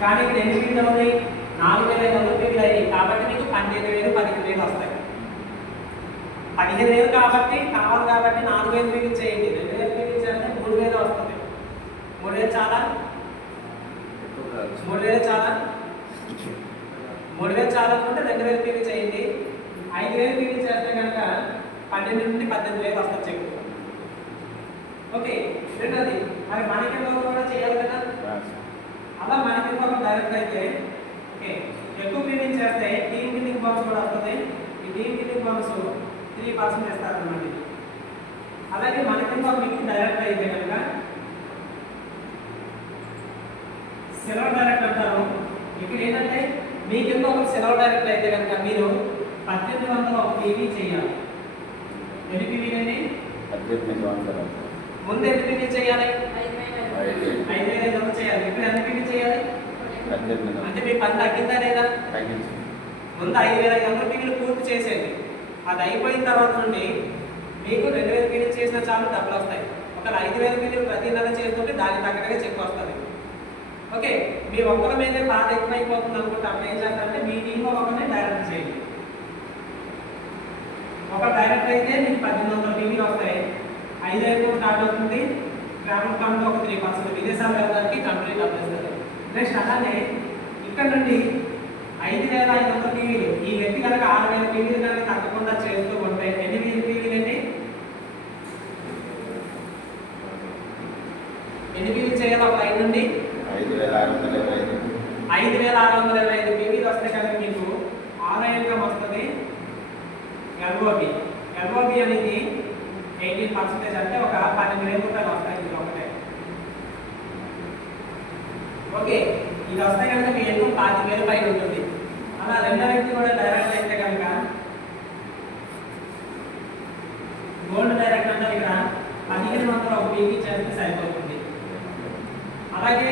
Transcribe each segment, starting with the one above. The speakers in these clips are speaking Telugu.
కానీ ఇక్కడ ఎన్ని పీవీలు అవుతాయి? 4500 పీవీలు అయ్యాయి కాబట్టి మీకు 12,000 15,000 వస్తాయి. 15,000 కాబట్టి కావాలి కాబట్టి 4,000 పీవీలు చేయండి. 2,000 పీవీలు చేస్తే 3,000 వస్తుంది. 3,000 చాలా? 3,000 చాలా? 3,000 చాలా అనుకుంటే 2,000 పీవీలు చేయండి. 5,000 పీవీలు చేస్తే కనుక 12 నుండి 18,000 వస్తుంది చెక్. ఓకే, రెండోది మరి మనకి కూడా చేయాలి కదా. అలా మనకి డైరెక్ట్ అయితే ఓకే ఎక్కువ క్లీనింగ్ చేస్తే టీమ్ క్లీనింగ్ బోనస్ కూడా వస్తుంది. ఈ టీమ్ క్లీనింగ్ బోనస్ 3% ఇస్తారన్నమాట. అలాగే మనకి మీకు డైరెక్ట్ అయితే కనుక సిల్వర్ డైరెక్ట్ అంటారు. ఇక్కడ ఏంటంటే మీకు ఎంత ఒక సిల్వర్ డైరెక్ట్ అయితే కనుక మీరు 1800 పీవీ చేయాలి. ఎన్ని పీవీ అండి? 1800. ముందు ఎన్ని పీవీ చేయాలి? 5,500 చేయాలి. ఇప్పుడు ఎంత పీవీ చేయాలి? 1800. అంటే మీ పని తగ్గిందా లేదా? ముందు 5,500 పీవీలు పూర్తి చేసేది. అది అయిపోయిన తర్వాత నుండి మీకు 2,000 పీవీలు చేసిన చాలు డబ్బులు వస్తాయి. ఒకవేళ 5,000 పీవీలు ప్రతి నెల చేస్తుంటే దానికి తగ్గట్టుగా చెక్ వస్తుంది. ఓకే, మీ ఒక్కరి మీదే బాధ ఎక్కువైపోతుంది అనుకుంటే అప్పుడు ఏం చేస్తారంటే మీ టీంలో ఒకరిని డైరెక్ట్ చేయండి. ఒక డైరెక్ట్ అయితే మీకు 1800 పీవీలు వస్తాయి. 5,000 స్టార్ట్ అవుతుంది. ట్రావెల్ ఫండ్ ఒక 3%. విదేశాలు వెళ్ళడానికి కంట్రీ డబ్బులు ఇస్తుంది. నెక్స్ట్ అలానే ఇక్కడ నుండి 5,500 పీవీలు ఈ వ్యక్తి కనుక 6,000 పీవీలు కనుక తగ్గకుండా చేస్తూ ఉంటే ఎన్ని పీవీలు అండి? ఎన్ని పీవీలు చేయాలి ఒక లైన్ నుండి? 5,625 పీవీలు వస్తే కనుక మీకు ఆదాయ ఇన్కమ్ వస్తుంది. ఎల్ఓబి అనేది 18% అంటే ఒక 12,000 రూపాయలు వస్తాయి. ఇది ఒకటే. ఓకే, ఇది వస్తే కనుక మీ ఇన్కమ్ 25,000 పైన ఉంటుంది. అలా రెండో వ్యక్తి కూడా డైరెక్ట్ అయితే కనుక గోల్డ్ డైరెక్ట్ అంటే ఇక్కడ 1500 ఒక పీవీ చేస్తే సరిపోతుంది. అలాగే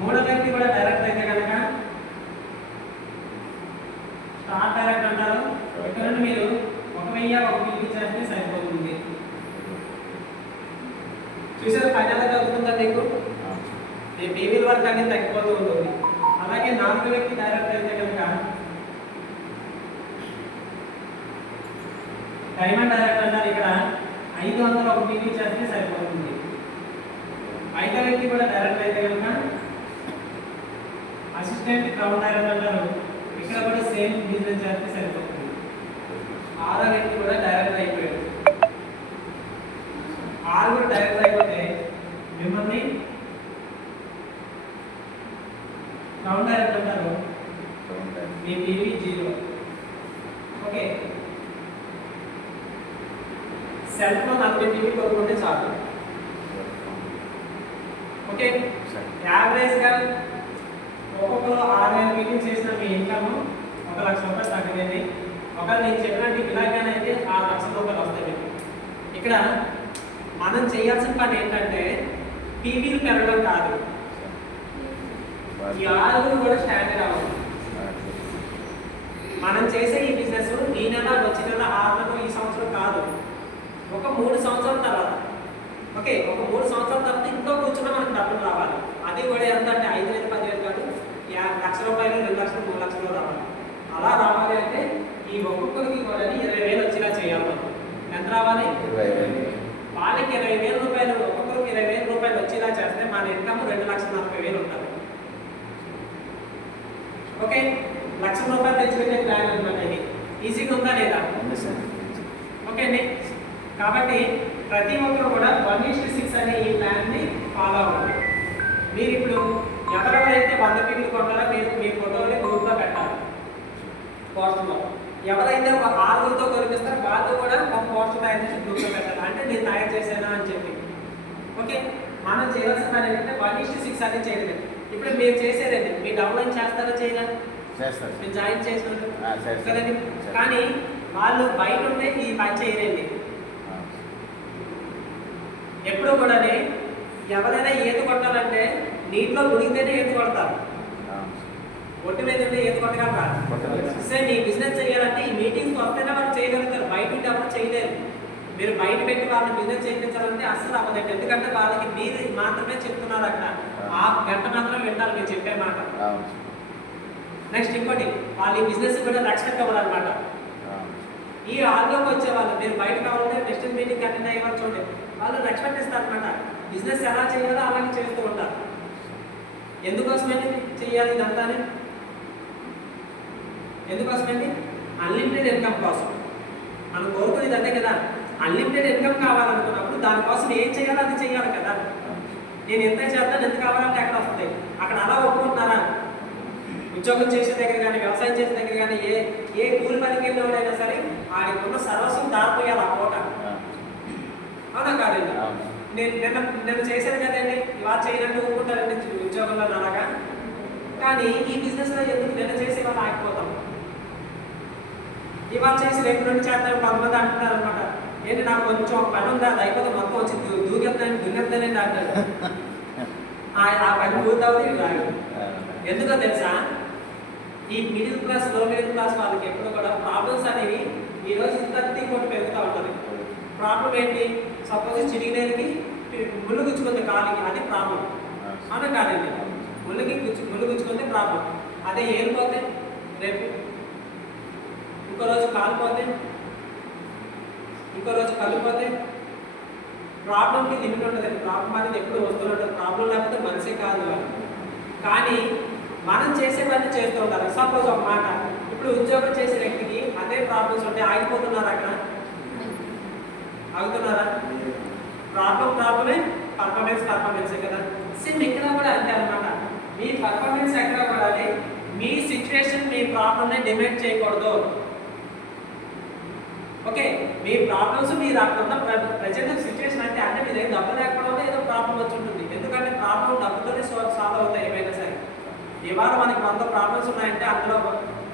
మూడో వ్యక్తి కూడా డైరెక్ట్ అయితే కనుక స్టార్ డైరెక్ట్ అంటారు. ఇక్కడ నుండి మీరు 1,000 ఒక పీవీ చేస్తే సరిపోతుంది. చూసారు ఫైనల్గా అవుతుందా మీకు? ఈ పీవీల వర్క్ అనేది తగ్గిపోతూ ఉంటుంది. అలాగే నాలుగో వ్యక్తి డైరెక్ట్ అయితే కనుక డైమండ్ డైరెక్ట్ అంటారు. ఇక్కడ 500 ఒక పీవీ చేస్తే సరిపోతుంది. ఐదో వ్యక్తి కూడా డైరెక్ట్ అయితే కనుక అసిస్టెంట్ క్రౌన్ డైరెక్ట్ అంటారు. ఇక్కడ కూడా సేమ్ బిజినెస్ చేస్తే సరిపోతుంది. ఆరో వ్యక్తి కూడా డైరెక్ట్ అయిపోయాడు. 6 కూడా డైరెక్ట్ అయిపోతే మిమ్మల్ని క్రౌన్ డైరెక్ట్ అంటారు. మీ పీవీ 0. ఓకే, సెల్ఫ్లో 40 పీవీ కొనుక్కుంటే చాలు. ఓకే, యావరేజ్గా ఒక్కొక్కరు 6,000 పీవీ చేసిన మీ ఇన్కమ్ 1,00,000 రూపాయలు తగ్గింది. ఒకవేళ నేను చెప్పినట్టు ఇలాగైతే 6,00,000 రూపాయలు వస్తాయి మీకు. ఇక్కడ మనం చేయాల్సిన పని ఏంటంటే పీవీలు పెరగడం కాదు, ఈ 6 కూడా స్టాండర్డ్ అవ్వాలి. మనం చేసే ఈ బిజినెస్ ఈ నెల వచ్చే నెల 6 నెలలు ఈ సంవత్సరం కాదు, ఒక 3 సంవత్సరాల తర్వాత. ఓకే, ఒక 3 సంవత్సరాల తర్వాత ఇంట్లో కూర్చున్న మనకు డబ్బులు రావాలి. అది కూడా ఎంత అంటే 5,000 10,000 కాదు, 1,00,000 రూపాయలు 2,00,000 3,00,000 రావాలి. అలా రావాలి అంటే ఈ ఒక్కొక్కరికి కూడా 20,000 వచ్చేలా చేయాలి. ఎంత రావాలి? 20,000. వాళ్ళకి 20,000 రూపాయలు, ఒక్కొక్కరికి 20,000 రూపాయలు వచ్చేలా చేస్తే మన ఇన్కమ్ 2,40,000 ఉంటుంది. ఓకే, 1,00,000 రూపాయలు తెచ్చుకునే ప్లాన్ అనమాట. ఇది ఈజీగా ఉందా లేదా? ఓకే అండి. కాబట్టి ప్రతి ఒక్కరు కూడా 1:6 అనే ఈ ప్లాన్ని ఫాలో అవ్వండి. మీరు ఇప్పుడు ఎవరెవరైతే 100 పీవీలు కొంటారో మీరు మీ ఫోటోని గ్రూప్లో పెట్టాలి. పోస్ట్లో ఎవరైతే ఒక 6తో కనిపిస్తారో వాళ్ళు కూడా ఒక పోస్ట్ తయారు చేసి గ్రూప్లో పెట్టాలి. అంటే నేను తయారు చేశానా అని చెప్పి. ఓకే, మనం చేయాల్సిన పని ఏంటంటే 1:6 అనేది చేయలేదు. ఇప్పుడు మీరు చేసేదండి, మీ డౌన్లోడ్ చేస్తారో చేయరా? మీరు జాయిన్ చేసినారు కదండి. కానీ వాళ్ళు బయట ఉంటే ఈ పని చేయరండి. ఎప్పుడు కూడా ఎవరైనా ఈత కొట్టాలంటే నీటిలో మునిగితేనే ఈత కొడతారు, ఒట్టి మీద ఉంటే ఈత కొట్టగలరా? సరే, మీ బిజినెస్ చేయాలంటే ఈ మీటింగ్స్ వస్తేనే వాళ్ళు చేయగలుగుతారు, బయట ఉంటే ఎవరు చేయలేరు. మీరు బయట పెట్టి వాళ్ళని బిజినెస్ చేయించాలంటే అస్సలు అవ్వదండి. ఎందుకంటే వాళ్ళకి మీరు మాత్రమే చెప్తున్నారు అక్కడ, ఆ గంట మాత్రం వింటారు మీరు చెప్పే మాట. అవును. నెక్స్ట్ ఇంకోటి, వాళ్ళు ఈ బిజినెస్ కూడా రెస్పెక్ట్ అవ్వాలన్నమాట. ఈ హాల్లోకి వచ్చే వాళ్ళు మీరు బయట కావాలంటే డిస్టెన్స్ మీటింగ్ అటెండ్ అయ్యేవాళ్ళు చూడండి, వాళ్ళు రెస్పెక్ట్ ఇస్తారనమాట. బిజినెస్ ఎలా చేయాలో అలాగే చేస్తూ ఉంటారు. ఎందుకోసమండి చెయ్యాలి ఇదంతా? ఎందుకోసమండి? అన్లిమిటెడ్ ఇన్కమ్ కోసం. మనం కోరుకునేది అంతే కదా, అన్లిమిటెడ్ ఇన్కమ్ కావాలనుకున్నప్పుడు దానికోసం ఏం చేయాలో అది చేయాలి కదా. నేను ఎంత చేస్తాను, ఎంత కావాలంటే ఎక్కడ వస్తుంది? అక్కడ అలా ఒప్పుకుంటున్నారా? ఉద్యోగం చేసే దగ్గర కానీ, వ్యవసాయం చేసే దగ్గర కానీ, ఏ కూలి పనికి వెళ్ళినవాడైనా సరే ఆడికున్న సర్వస్వం దారిపోయాలి ఆ పూట. అవునా కాదండి? నేను చేశాను కదండి, ఇవాళ చేయనట్టు ఒప్పుకుంటారండి ఉద్యోగంలో అలాగా. కానీ ఈ బిజినెస్లో ఎందుకు నిన్న చేసి ఇవాళ ఆగిపోతాం? ఇవాళ చేసి రేపు నుండి చేస్తాను కొంతమంది అంటున్నారు అనమాట. ఏంటి నాకు కొంచెం ఒక పని ఉందా, అది అయిపోతే మొత్తం వచ్చి దున్నెత్తానండి అంటాడు. ఆ పని పూర్తవుతుంది రాదు. ఎందుకో తెలుసా? ఈ మిడిల్ క్లాస్, లో మిడిల్ క్లాస్ వాళ్ళకి ఎప్పుడు కూడా ప్రాబ్లమ్స్ అనేవి ఈరోజు ఇంత కొట్టి పెరుగుతూ ఉంటుంది. ప్రాబ్లం ఏంటి? సపోజ్ చిరిగినేది ముళ్ళు గుచ్చుకుంది కాలికి, అది ప్రాబ్లం. అవునా కాదండి? ముళ్ళు గుచ్చుకుంటే ప్రాబ్లం. అదే ఏలిపోతే, రేపు ఇంకో రోజు కాలిపోతే, ఇంకో రోజు కలిపోతే ప్రాబ్లంకి లిమిట్ ఉంటుంది. ప్రాబ్లం అనేది ఎప్పుడు వస్తూనే ఉంటుంది. ప్రాబ్లం లేకపోతే మనిషే కాదు వాళ్ళు. కానీ మనం చేసేవన్నీ చేస్తూ ఉంటారు. సపోజ్ ఒక మాట, ఇప్పుడు ఉద్యోగం చేసే వ్యక్తికి అదే ప్రాబ్లమ్స్ ఉంటే ఆగిపోతున్నారు. అక్కడ ఆగుతున్నారా? ప్రాబ్లమే, పర్ఫార్మెన్సే కదా. సేమ్ ఇక్కడ కూడా అంతే అనమాట. మీ పర్ఫార్మెన్స్ ఎక్కడ పడాలి? మీ సిచ్యువేషన్ మీ ప్రాబ్లమ్ని డిమాండ్ చేయకూడదు. ఓకే, మీ ప్రాబ్లమ్స్ మీరు అక్కడ ప్రజెంట్ సిచ్యువేషన్ అంటే మీరు ఏం డబ్బు లేకపోవడం ఏదో ప్రాబ్లం వచ్చి ఉంటుంది. ఎందుకంటే ప్రాబ్లం డబ్బుతోనే సాల్వ్ అవుతాయి ఏమైనా సరే. ఇవాళ మనకి 100 ప్రాబ్లమ్స్ ఉన్నాయంటే అందులో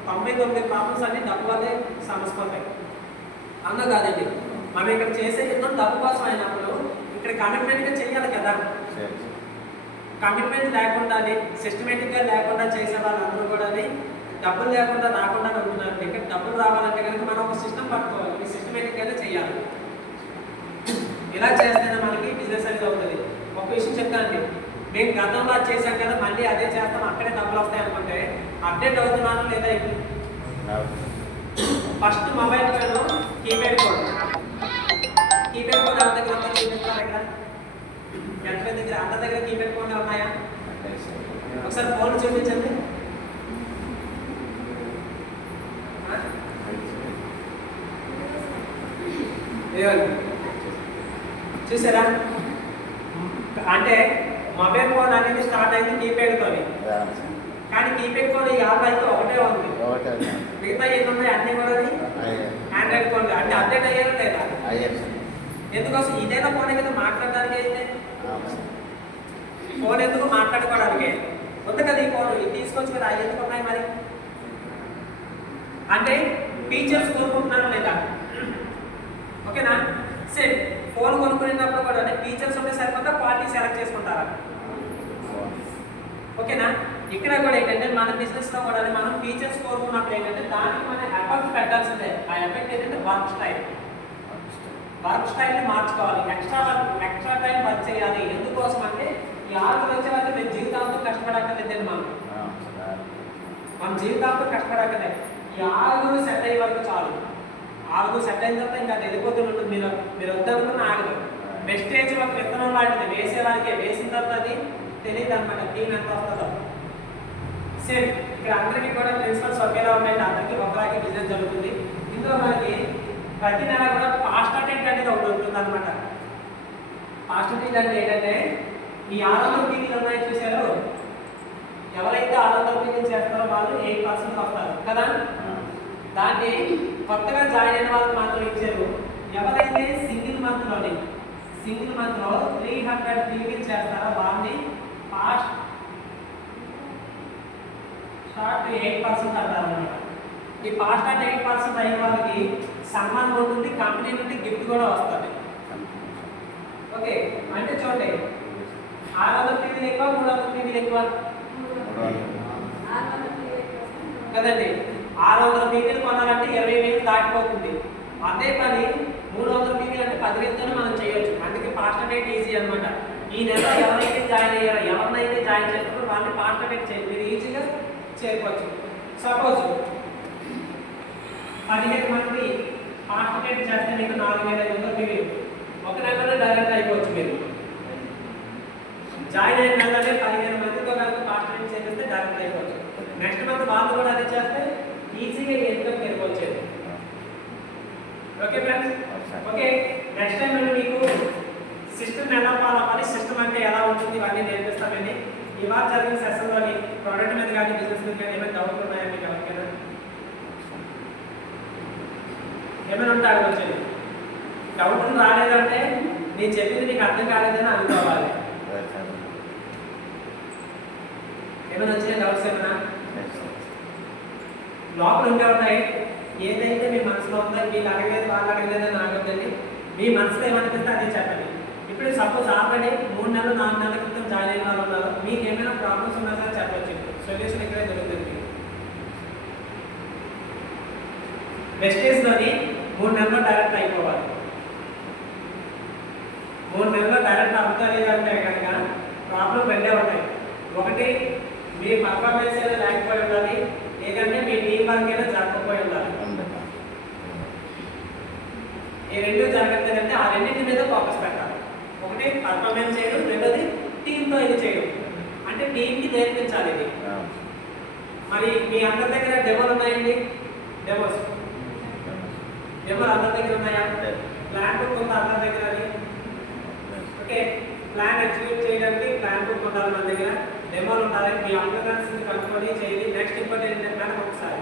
99 ప్రాబ్లమ్స్ అన్ని డబ్బు వల్లే సమస్యపోతాయి. అన్న కాదండి, మనం ఇక్కడ చేసే యుద్ధం డబ్బు కోసం అయినప్పుడు ఇక్కడ కమిట్మెంట్గా చేయాలి కదా. కమిట్మెంట్ లేకుండా సిస్టమేటిక్గా లేకుండా చేసే వాళ్ళందరూ కూడా డబ్బులు లేకుండా రాకుండా ఉంటున్నారు. ఇక్కడ డబ్బులు రావాలంటే కనుక మనం ఒక సిస్టమ్ పట్టుకోవాలి, సిస్టమేటిక్గానే చేయాలి. ఇలా చేస్తేనే మనకి బిజినెస్ అనేది అవుతుంది. ఒక విషయం చెప్తానండి, మేము గతంలో చేసాం కదా మళ్ళీ అదే చేస్తాం అక్కడే డబ్బులు వస్తాయి అనుకుంటే అప్డేట్ అవుతున్నాను లేదా? First mobile phone keypad code అంత దగ్గర చూపిస్తారు. ఇక్కడ ఎంత దగ్గర అంత దగ్గర కీప్యాడ్ కోడ్ ఉన్నాయా? ఒకసారి ఫోన్ చూపించండి. చూసారా? అంటే మొబైల్ ఫోన్ అనేది స్టార్ట్ అయింది కీప్యాడ్తో, కానీ కీప్యాడ్ ఫోన్ ఈ యాప్ అయితే ఒకటే ఉంది. మిగతా ఎన్ని ఉన్నాయి అన్ని కూడా ఆండ్రాయిడ్ ఫోన్. అంటే అప్డేట్ అయ్యారు లేదా? ఎందుకోసం? ఇదేనా ఫోన్ కదా మాట్లాడడానికి అయితే. ఫోన్ ఎందుకు? మాట్లాడుకోవడానికి ఉంది కదా ఈ ఫోన్. ఇది తీసుకొచ్చి కదా అవి ఎందుకు ఉన్నాయి మరి? అంటే ఫీచర్స్ కోరుకుంటున్నాను లేదా? ఓకేనా? సేమ్ ఫోన్ కొనుక్కునేటప్పుడు కూడా ఫీచర్స్ ఉంటే సరిపోతా, క్వాలిటీ సెలెక్ట్ చేసుకుంటారా? ఓకేనా? ఇక్కడ కూడా ఏంటంటే మన బిజినెస్లో కూడా మనం ఫీచర్స్ కోరుకున్నప్పుడు ఏంటంటే దానికి మన ఎఫెక్ట్ పెట్టాల్సిందే. ఆ ఎఫెక్ట్ ఏంటంటే వర్క్ స్టైల్ని మార్చుకోవాలి. ఎక్స్ట్రా టైం వర్క్ చేయాలి. ఎందుకోసం అంటే ఈ 6 వచ్చే వరకు నేను జీవితాంతం కష్టపడక్కర్లేదండి. మనం జీవితాంతం కష్టపడక్కర్లేదు. ఈ 6 సెట్ అయ్యే వరకు చాలు. 6 సెట్ అయిన తర్వాత ఇంకా వెళ్ళిపోతుంటుంది. మీరు వద్దనుకున్న ఆగదు. వెస్టేజ్ ఒక విత్తనం లాంటిది, వేసే వారికి వేసిన తర్వాత అది తెలియదు అనమాట టీం ఎంత వస్తుందో. సేమ్ ఇక్కడ అందరికీ కూడా ప్రిన్సిపల్స్ ఒకేలా ఉంటాయండి. అందరికీ ఒకలాగే బిజినెస్ జరుగుతుంది. ఇందులో మనకి ప్రతి నెల కూడా కాస్ట్ అటెంట్ అనేది ఒకటి ఉంటుంది అనమాట. కాస్ట్ అటెంట్ అంటే ఏంటంటే ఈ 600 పీవీలు ఉన్నాయి చూసారు, ఎవరైతే 600 పీవీలు చేస్తారో వాళ్ళు 8% వస్తారు కదా. దాన్ని కొత్తగా జాయిన్ అయిన వాళ్ళకి మాత్రం ఇచ్చారు. ఎవరైతే సింగిల్ మంత్లో 300 పీవీలు చేస్తారో వాళ్ళని ఫాస్ట్ స్టార్ట్ 8% అంటారన్నమాట. ఈ ఫాస్ట్ అంటే 8% అయిన వాళ్ళకి సన్మానం ఉంటుంది, కంపెనీ నుండి గిఫ్ట్ కూడా వస్తుంది. ఓకే, అంటే చూడండి 600 పీవీలు ఎక్కువ, 300 పీవీలు ఎక్కువ కదండి. 600 పీవీలు కొనాలంటే 20,000 దాటిపోతుంది. అదే పని 300 పీవీలు అంటే 10,000తోనే మనం చేయొచ్చు. అందుకే ఫాస్ట్ అంటే ఈజీ అనమాట. ఈ ఈ నెల ఎవరైతే జాయిన్ అయ్యారో ఎవరినైతే జాయిన్ చేస్తారో వాళ్ళని పార్టిసిపేట్ చేయండి, మీరు ఈజీగా చేరుకోవచ్చు. సపోజ్ 15 మంది పార్టిసిపేట్ చేస్తే మీకు 4500 మిగిలి ఒక నెలలో డైరెక్ట్ అయిపోవచ్చు. మీరు జాయిన్ అయిన నెలనే 15 మందితో కనుక పార్టిసిపేట్ చేస్తే డైరెక్ట్ అయిపోవచ్చు. నెక్స్ట్ మంత్ వాళ్ళు కూడా అదే చేస్తే ఈజీగా ఇన్కమ్ పెరుగువచ్చేది. Okay friends, okay next time నేను మీకు సిస్టమ్ ఎలా ఫాలో అవ్వాలి, సిస్టమ్ అంటే ఎలా ఉంటుంది ఇవన్నీ నేర్పిస్తామండి. ఇవాళ జరిగిన సెషన్లోని ప్రోడక్ట్ మీద కానీ బిజినెస్ మీద కానీ ఏమైనా డౌట్లు ఉన్నాయా మీకు ఎవరికైనా? ఏమైనా ఉంటే అడగొచ్చండి. డౌట్లు రాలేదంటే నేను చెప్పింది నీకు అర్థం కాలేదని అనుకోవాలి. ఏమైనా వచ్చినాయి డౌట్స్ ఏమైనా? లోపల ఉండే ఉంటాయి. ఏదైతే మీ మనసులో ఉందో వీళ్ళు అడగలేదు వాళ్ళు అడగలేదని నాకొద్దండి. మీ మనసులో ఏమనిపిస్తే అదే చెప్పండి. ఇప్పుడు సపోజ్ ఆల్రెడీ 3 నెలలు 4 నెలల క్రితం జాయిన్ అయిన వాళ్ళు ఉన్నారు, మీకు ఏమైనా ప్రాబ్లమ్స్ ఉన్నా సరే చెప్పచ్చు. సొల్యూషన్ ఇక్కడే దొరుకుతుంది. వెస్టేజ్లోని 3 నెలల్లో డైరెక్ట్ అయిపోవాలి. 3 నెలల్లో డైరెక్ట్ అవుతారంటే కనుక ప్రాబ్లం రెండే ఉంటాయి. ఒకటి మీ పర్ఫార్మెన్స్ అయినా లేకపోయి ఉండాలి, లేదంటే మీ టీం వర్క్ అయినా జరగకపోయి ఉండాలి. ఈ రెండు జరగలేదంటే ఆ రెండింటి మీద ఫోకస్ పెట్టాలి. ఒకటి పర్ఫార్మెన్స్ చేయడం, రెండోది టీంతో ఇది చేయడం. అంటే టీంకి నేర్పించాలి ఇది. మరి మీ అందరి దగ్గర డెమోలు ఉన్నాయండి? డెమోలు అందరి దగ్గర ఉన్నాయా? ప్లాన్ బుక్ ఉందా అందరి దగ్గర? ఓకే, ప్లాన్ ఎగ్జిక్యూట్ చేయడానికి ప్లాన్ బుక్ ఉండాలి మన దగ్గర, డెమోలు ఉండాలి. మీ అండర్స్టాండ్స్ కనుక్కొని చేయాలి. నెక్స్ట్ ఇంకోటి ఏంటంటే ఒకసారి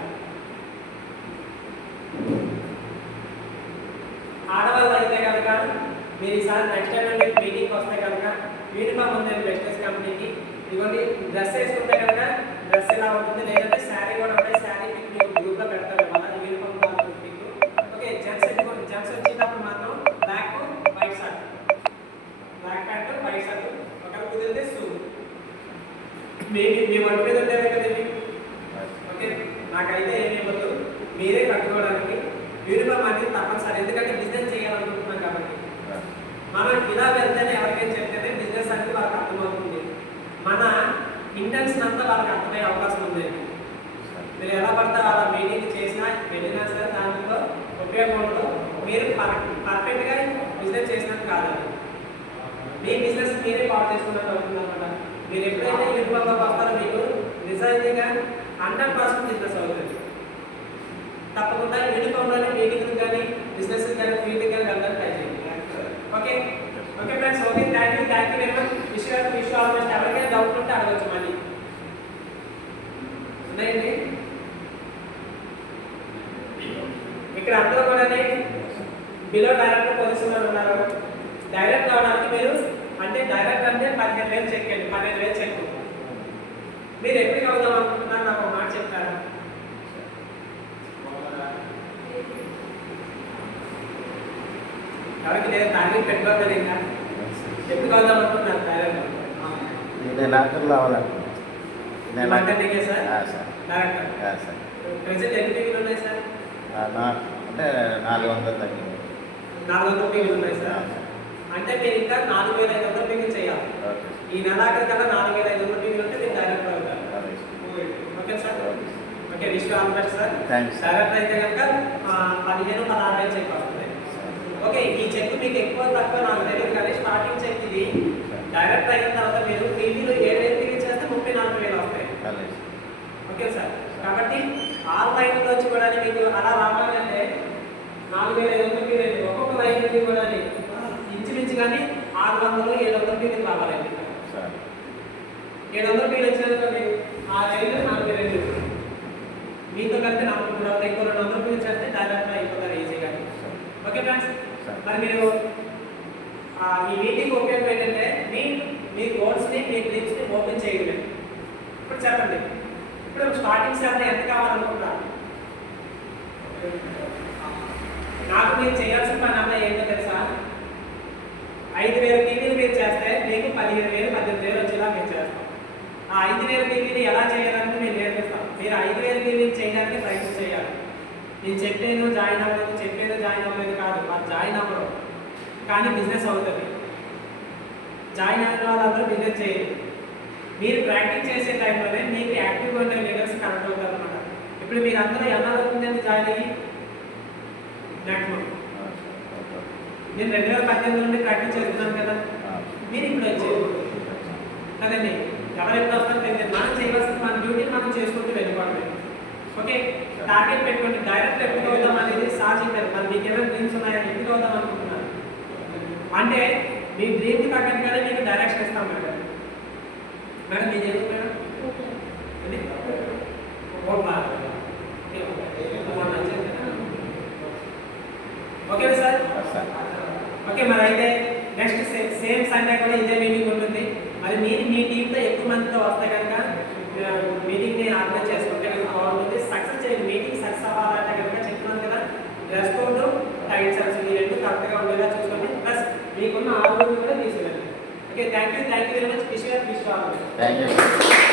ఆడవాళ్ళు అయితే కనుక మీరు ఈసారి నెక్స్ట్ టైం నుండి మీటింగ్కి వస్తే కనుక యూనిఫామ్ ఉంది వెస్టేజ్ కంపెనీకి. ఇదిగోండి డ్రెస్ వేసుకుంటే కనుక డ్రెస్ ఇలా ఉంటుంది, లేదంటే శారీ కూడా ఉంటాయి. శారీ మీకు మీరు గ్రూప్లో పెడతారు మన యూనిఫామ్ మీకు. ఓకే, జెంట్స్ వచ్చేటప్పుడు మాత్రం black white shirt, black pant white shirt, ఒకరు కుదిరితే షూ. మీ ఒంటి మీద ఉండేవి కదండి. ఓకే, నాకైతే ఏమీ ఇవ్వద్దు, మీరే కట్టుకోవడానికి యూనిఫామ్ అనేది తప్పనిసరి. ఎందుకంటే బిజినెస్ చేయాలనుకుంటున్నాం కాబట్టి మనం ఇలా వెళ్తేనే ఎవరికైనా చెప్తేనే బిజినెస్ అనేది వాళ్ళకి అర్థమవుతుంది. మన ఇంటెన్షన్ అంతా వాళ్ళకి అర్థమయ్యే అవకాశం ఉంది. మీరు ఎలా పడితే అలా మీటింగ్ చేసినా వెళ్ళినా సరే దాంట్లో ఉపయోగం ఉండదు. మీరు పర్ఫెక్ట్గా బిజినెస్ చేసినట్టు కాదండి. మీ బిజినెస్ మీరే పాటు చేసుకున్నట్టు అవుతుంది అనమాట. మీరు ఎప్పుడైతే యూనిఫామ్గా వస్తారో మీకు నిజాయితీగా 100% బిజినెస్ అవుతుంది. తప్పకుండా యూనిఫామ్లోనే మీటింగ్ కానీ బిజినెస్ కానీ ఫీల్డ్ కానీ వెళ్ళడానికి ట్రై చేయండి. Okay okay friends, okay thank you very much. Wish all best. ఎవరికైనా డౌట్ ఉంటే అడగచ్చు మళ్ళీ. ఉన్నాయండి ఇక్కడ అందరూ కూడా బిలో డైరెక్టర్ పొజిషన్లో ఉన్నారు. డైరెక్ట్ అవడానికి మీరు అంటే డైరెక్ట్ అంటే 15,000 చెక్ అండి, 12,000 చెక్. మీరు ఎప్పటికి అవుదాం అనుకుంటున్నారు నాకు ఒక మాట చెప్తారా? ఎవరికి నేను టార్గెట్ పెట్టుకోవద్దు. ఇంకా ఎప్పుడు కలుద్దాం అనుకుంటున్నారు డైరెక్టర్? మార్కెటింగే సార్? డైరెక్టర్ ప్రెసెంట్ ఎన్ని టీవీలు ఉన్నాయి సార్? అంటే 400 టీవీలు ఉన్నాయి సార్. అంటే మీరు ఇంకా 4,500 టీవీలు చేయాలి. ఈ నెలాఖరి కల్లా 4,500 టీవీలు ఉంటే మీరు డైరెక్టర్ అవుతారు. Okay sir, okay wish all best sir. Director అయితే కనుక 15,000-16,000 చెక్ వస్తుంది. ఓకే, ఈ చెక్ మీకు ఎక్కువ తక్కువ నాకు తెలియదు కానీ స్టార్టింగ్ చెక్ ఇది. డైరెక్ట్ అయిన తర్వాత మీరు టీవీలు 7,000 చేస్తే 34,000 వస్తాయి. ఓకే సార్, కాబట్టి ఆన్లైన్లో వచ్చి కూడా మీకు అలా రావాలంటే 4,500 రేటు ఒక్కొక్క లైన్ నుంచి కూడా ఇంచుమించు కానీ 600-700 టీవీలు రావాలండి. 700 టీవీలు వచ్చినప్పుడు ఆ రైలు 4,000 మీతో కలిపి 4,000 ఇంకో 200 టీవీలు చేస్తే డైరెక్ట్ అయిపోతారు ఈజీగా. ఓకే ఫ్రెండ్స్, మరి మీరు ఈ మీటింగ్ ఉపయోగం ఏంటంటే మీ గోల్స్ని మీ డ్రీమ్స్ని ఓపెన్ చేయడమే. ఇప్పుడు చెప్పండి, ఇప్పుడు స్టార్టింగ్ శాలరీ ఎంత కావాలనుకుంటున్నారు? నాకు మీరు చేయాల్సిన పని అంతా ఏంటో తెలుసా? 5,000 టీవీలు మీరు చేస్తే మీకు 15,000-18,000 వచ్చేలా మీరు చేస్తాం. ఆ 5,000 టీవీని ఎలా చేయాలంటే మేము నేర్పిస్తాం. మీరు 5,000 టీవీలు చేయడానికి ప్రయత్నం చేయాలి. నేను చెప్పేదో జాయిన్ అవ్వలేదు కాదు, అది జాయిన్ అవ్వడం కానీ బిజినెస్ అవుతుంది. జాయిన్ అయిన వాళ్ళందరూ బిజినెస్ చేయాలి. మీరు ప్రాక్టీస్ చేసే టైంలోనే మీకు యాక్టివ్గా ఉండే లీడర్స్ కరెక్ట్ అవుతారు అనమాట. ఇప్పుడు మీరు అందరూ ఎన్నాళ్ళవుతుందండి జాయిన్ అయ్యి? మ్యాక్సిమం నేను 2018 నుండి ప్రాక్టీస్ చేస్తున్నాను కదా, మీరు ఇప్పుడు వచ్చేది కదండి. ఎవరు ఎప్పుడు వస్తారో తెలియదు. మనం చేయవలసింది మన డ్యూటీ మనం చేసుకుంటూ వెళ్ళిపోవడమే. ఓకే, టార్గెట్ పెట్టుకోండి. డైరెక్ట్ ఎప్పుడు అవుతాం అనేది సార్ చెప్పారు. మరి మీకు ఏమైనా డ్రీమ్స్ ఉన్నాయా? ఎప్పుడు అవుతాం అనుకుంటున్నారు అంటే మీ డ్రీమ్కి తగ్గట్టుగానే మీకు డైరెక్షన్ ఇస్తాం మేడం. మేడం మీరు ఏమి మేడం ఓకే సార్. ఓకే, మరి అయితే నెక్స్ట్ సేమ్ సండే కూడా ఇదే మీటింగ్ ఉంటుంది. మరి మీరు మీ టీంతో ఎక్కువ మందితో వస్తే కనుక మీటింగ్ని ఆర్గనైజ్ చేసుకుంటే కనుక బాగుంటుంది. సక్సెస్ చేయండి. మీటింగ్ సక్సెస్ అవ్వాలంటే కనుక చెప్తున్నాను కదా, డ్రెస్ కోడ్ టైట్ సర్వీస్ ఈ రెండు కరెక్ట్గా ఉండేలా చూసుకోండి. ప్లస్ మీకున్న ఆరోగ్యం కూడా తీసుకెళ్ళండి. Okay, thank you very much. Wish thank you.